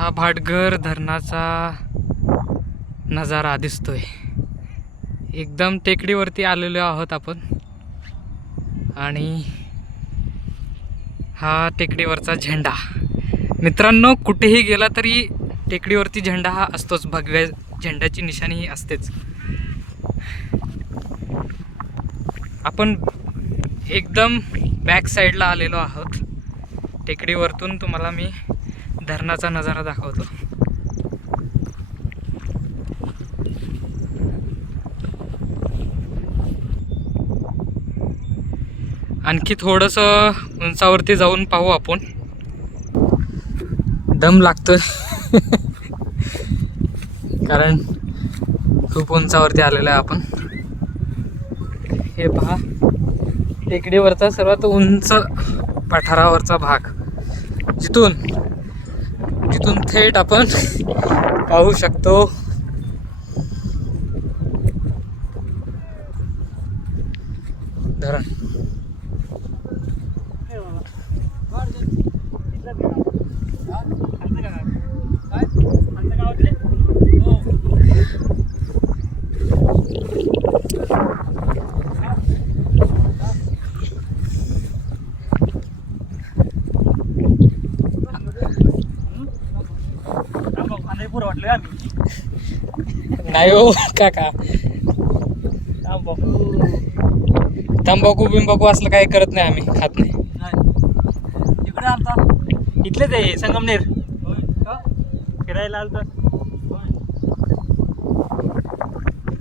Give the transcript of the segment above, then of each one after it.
हा भाटघर धरणाचा नजारा दिसतोय. एकदम टेकडीवरती आलेलो आहोत आपण आणि हा टेकडीवरचा झेंडा. मित्रांनो, कुठेही गेला तरी टेकडीवरती झेंडा हा असतोच. भगव्या झेंड्याची निशाणी ही असतेच. आपण एकदम बॅक साईडला आलेलो आहोत. टेकडीवरतून तुम्हाला मी धरणाचा नजारा दाखवतो. आणखी थोडंसं उंचावरती जाऊन पाहू आपण. दम लागतोय कारण खूप उंचावरती आलेलो आहे आपण. हे पहा, टेकडीवरचा सर्वात उंच पठारावरचा भाग, जिथून थेट आपण पाहू शकतो धरण. नाही हो काका, तंबाखू बिंबाखू असलं काही करत नाही आम्ही, खात नाही. इकडे आलता, इथलेच आहे संगमनेर फिरायला आलता.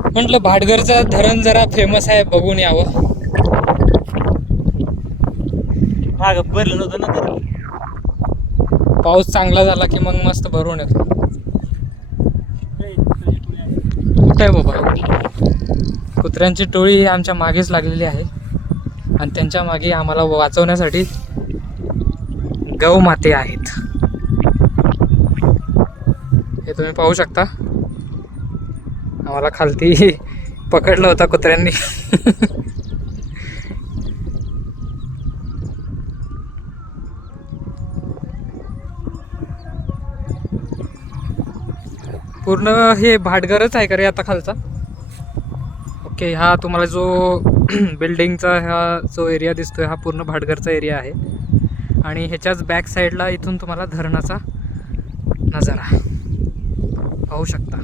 म्हटलं भाटघरचं धरण जरा फेमस आहे, बघून यावं. माग भरलं नव्हतं ना तर. पाऊस चांगला झाला की मग मस्त भरून येतो. कुठे आहे बाबा? कुत्र्यांची टोळी ही आमच्या मागेच लागलेली आहे आणि त्यांच्या मागे आम्हाला वाचवण्यासाठी गौमाते आहेत. हे तुम्ही पाहू शकता. आम्हाला खालती पकडलं होता कुत्र्यांनी. पूर्ण हे भाटघरच आहे का रे आता खालचा? ओके, हा तुम्हाला जो बिल्डिंगचा हा जो एरिया दिसतोय हा पूर्ण भाटघरचा एरिया आहे. आणि ह्याच्याच बॅक साईडला इथून तुम्हाला धरणाचा नजारा पाहू शकता.